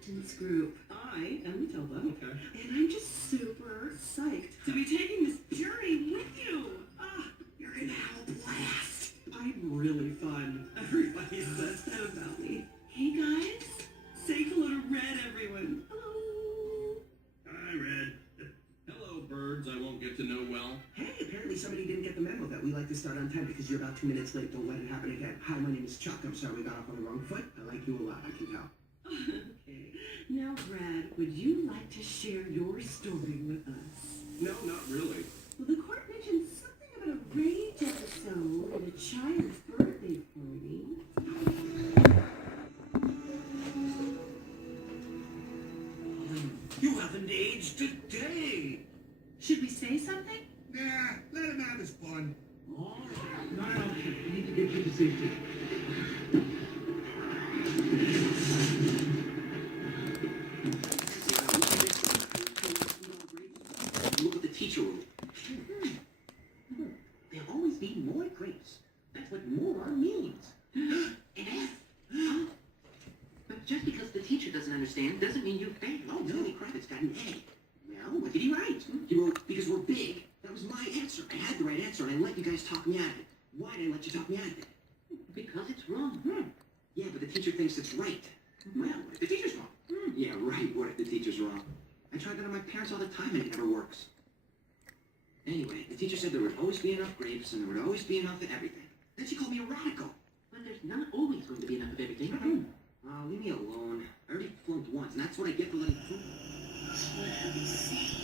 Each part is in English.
acceptance group. I am Matilda. Okay. And I'm just super psyched to be taking this journey with you. You're gonna have a blast. I'm really fun. Everybody says that about me. Hey guys, say hello to Red, everyone. Hello. Hi, Red. Hello, birds I won't get to know well. Hey, apparently somebody didn't get the memo that we like to start on time because you're about 2 minutes late. Don't let it happen again. Hi, my name is Chuck. I'm sorry we got off on the wrong foot. I like you a lot, I can tell. Okay. Now, Brad, would you like to share your story with us? No, not really. Well, the court mentioned something about a rage episode at a child's birthday party. You haven't aged a day. Should we say something? Nah, let him have his fun. All right. No, we need to get you to safety. Look at the teacher room. There'll always be more grapes. That's what more means. An F. But just because the teacher doesn't understand doesn't mean you fail. Oh, Tony Kravitz got an A. Well, what did he write? He wrote, because we're big. That was my answer. I had the right answer, and I let you guys talk me out of it. Why did I let you talk me out of it? Because it's wrong. Yeah, but the teacher thinks it's right. Well, what if the teacher's wrong? Yeah, right. What if the teacher's wrong? I tried that on my parents all the time, and it never works. Anyway, the teacher said there would always be enough grapes, and there would always be enough of everything. Then she called me a radical. But there's not always going to be enough of everything. Leave me alone. I already flunked once, and that's what I get for letting flunk. For heaven's sake.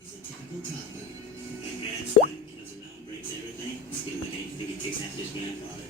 Is it typical Taco? My grandson doesn't know breaks everything. Still, I think he takes after his grandfather.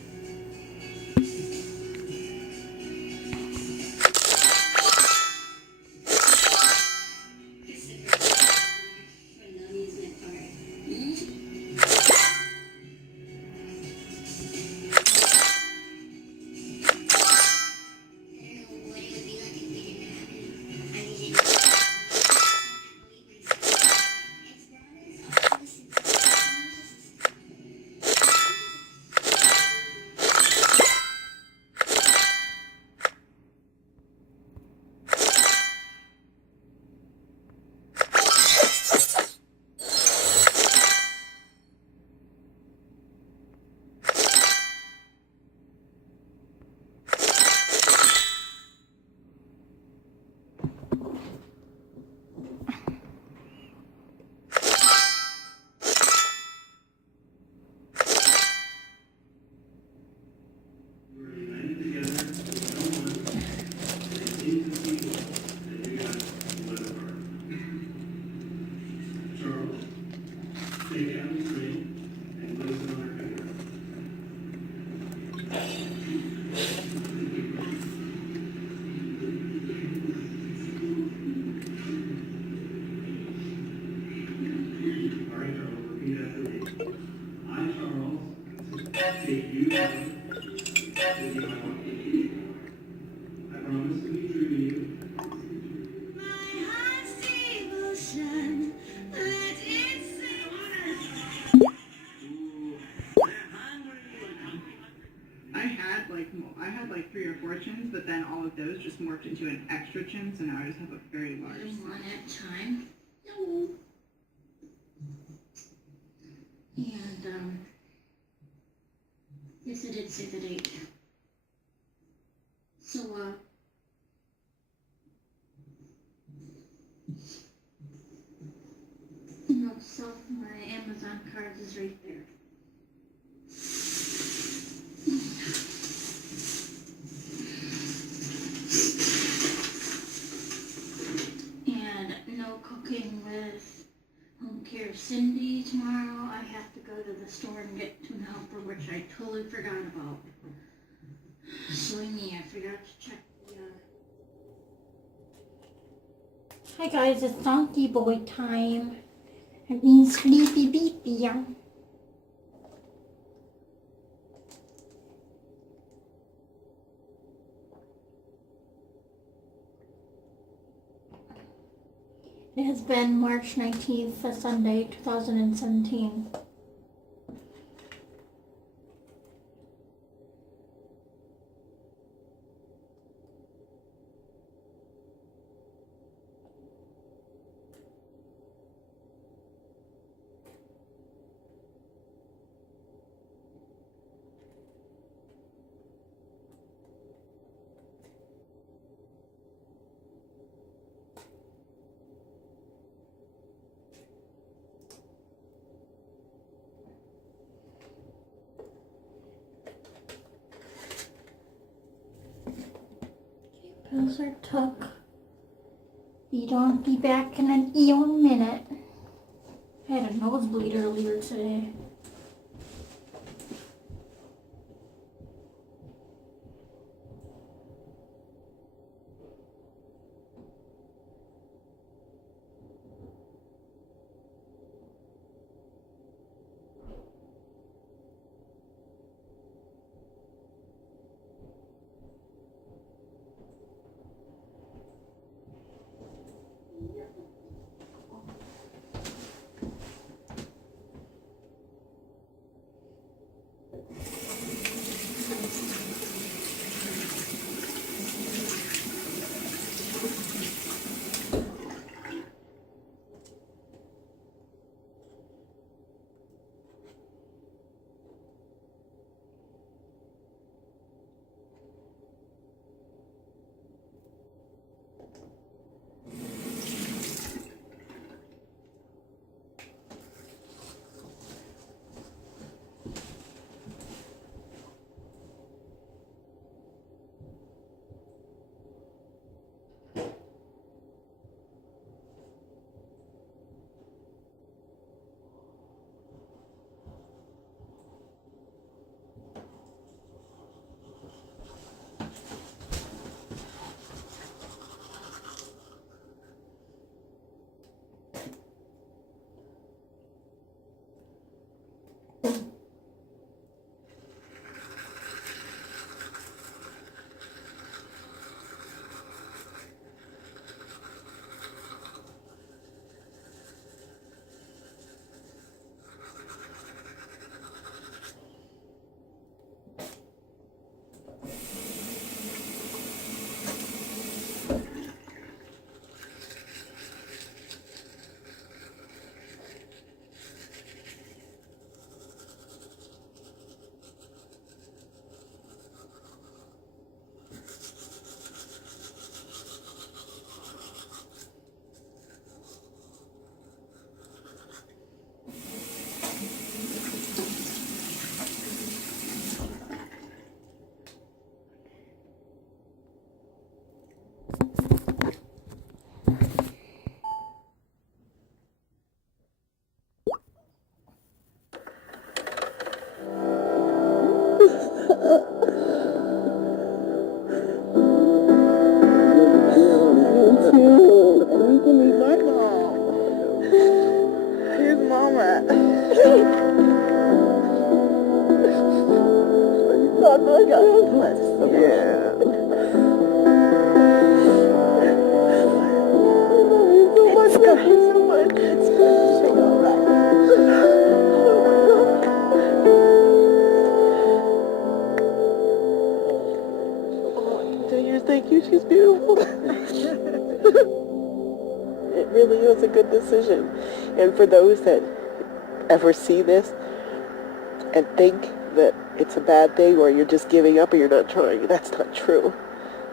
I had like 3 or 4 chins, but then all of those just morphed into an extra chin, so now I just have a very large. One at a time. No. And yes, I did say the date. So so my Amazon card is right there. And no cooking with Home Care Cindy tomorrow. I have to go to the store and get tuna helper, which I totally forgot about. Swingy, I forgot to check the Hi guys, it's Donkey Boy time. It means sleepy beepy. It has been March 19th, Sunday, 2017. Those are took. Be donkey back in an eon minute. I had a nosebleed earlier today. Thank you, she's beautiful. It really was a good decision. And for those that ever see this and think that it's a bad thing or you're just giving up or you're not trying, that's not true.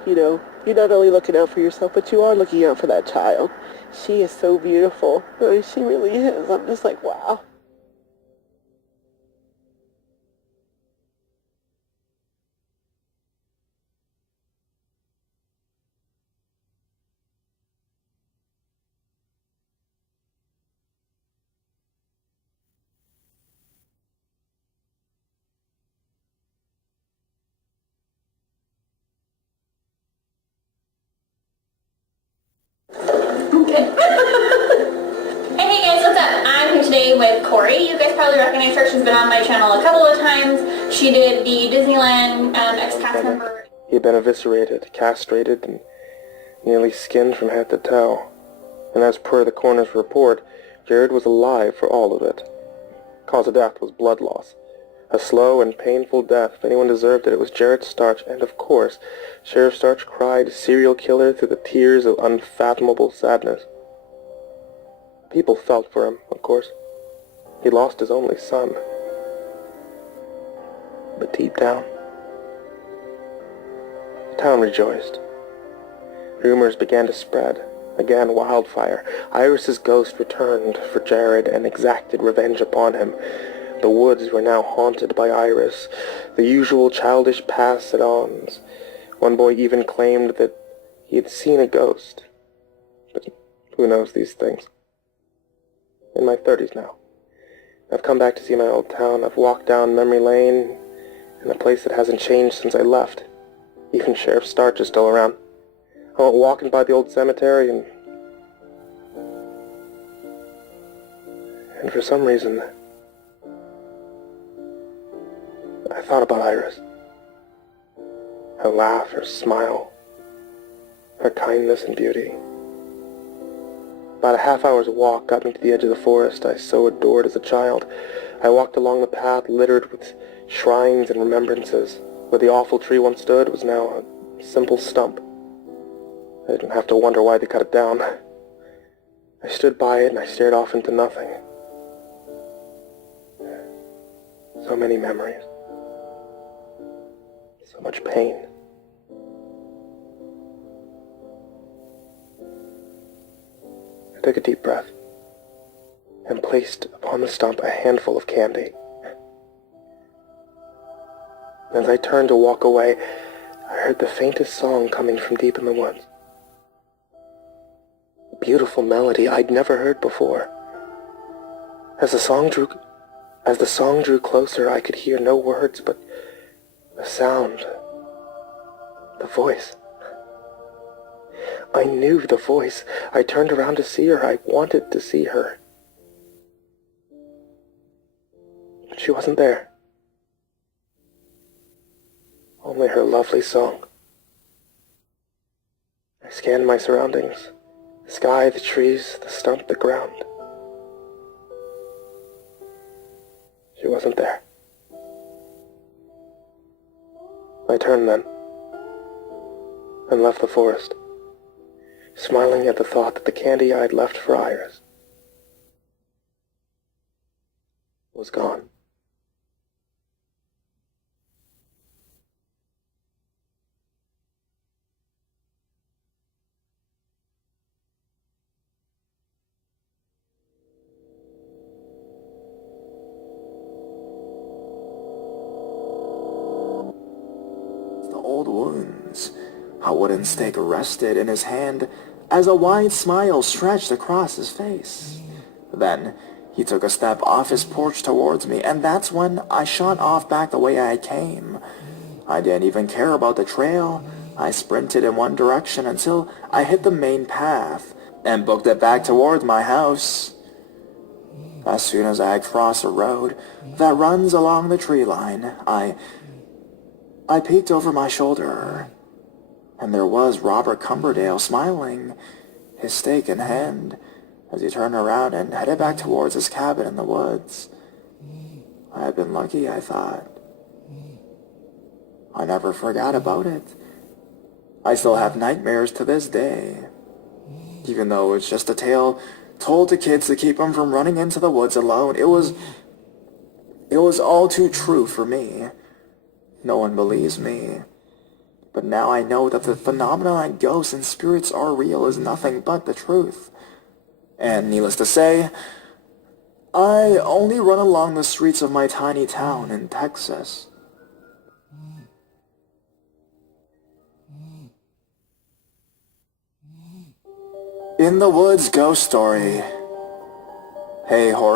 You know, you're not only looking out for yourself, but you are looking out for that child. She is so beautiful. I mean, she really is. I'm just like, wow. Hey guys, what's up? I'm here today with Corey. You guys probably recognize her. She's been on my channel a couple of times. She did the Disneyland ex-cast member. He had been eviscerated, castrated, and nearly skinned from head to toe. And as per the coroner's report, Jared was alive for all of it. Cause of death was blood loss. A slow and painful death. If anyone deserved it, it was Jared Starch, and of course, Sheriff Starch cried serial killer through the tears of unfathomable sadness. People felt for him, of course. He lost his only son. But deep down, the town rejoiced. Rumors began to spread. Again, wildfire. Iris's ghost returned for Jared and exacted revenge upon him. The woods were now haunted by Iris. The usual childish pass-it-ons. One boy even claimed that He'd seen a ghost. But who knows these things? In my 30s now. I've come back to see my old town. I've walked down memory lane in a place that hasn't changed since I left. Even Sheriff Starch is still around. I went walking by the old cemetery and for some reason, I thought about Iris. Her laugh, her smile, her kindness and beauty. About a half-hour's walk got me to the edge of the forest I so adored as a child. I walked along the path littered with shrines and remembrances. Where the awful tree once stood was now a simple stump. I didn't have to wonder why they cut it down. I stood by it and I stared off into nothing. So many memories. So much pain. I took a deep breath and placed upon the stump a handful of candy. As I turned to walk away, I heard the faintest song coming from deep in the woods. A beautiful melody I'd never heard before. As the song drew closer, I could hear no words but the sound, the voice. I knew the voice. I turned around to see her. I wanted to see her. But she wasn't there. Only her lovely song. I scanned my surroundings. The sky, the trees, the stump, the ground. She wasn't there. I turned then and left the forest, smiling at the thought that the candy I'd left for Iris was gone. Old wounds. A wooden stake rested in his hand as a wide smile stretched across his face. Then he took a step off his porch towards me, and that's when I shot off back the way I came. I didn't even care about the trail. I sprinted in one direction until I hit the main path and booked it back toward my house. As soon as I crossed a road that runs along the tree line, I peeked over my shoulder, and there was Robert Cumberdale smiling, his stake in hand, as he turned around and headed back towards his cabin in the woods. I had been lucky, I thought. I never forgot about it. I still have nightmares to this day, even though it's just a tale told to kids to keep them from running into the woods alone. It was all too true for me. No one believes me. But now I know that the phenomenon that ghosts and spirits are real is nothing but the truth. And needless to say, I only run along the streets of my tiny town in Texas. In the Woods Ghost Story. Hey, horror.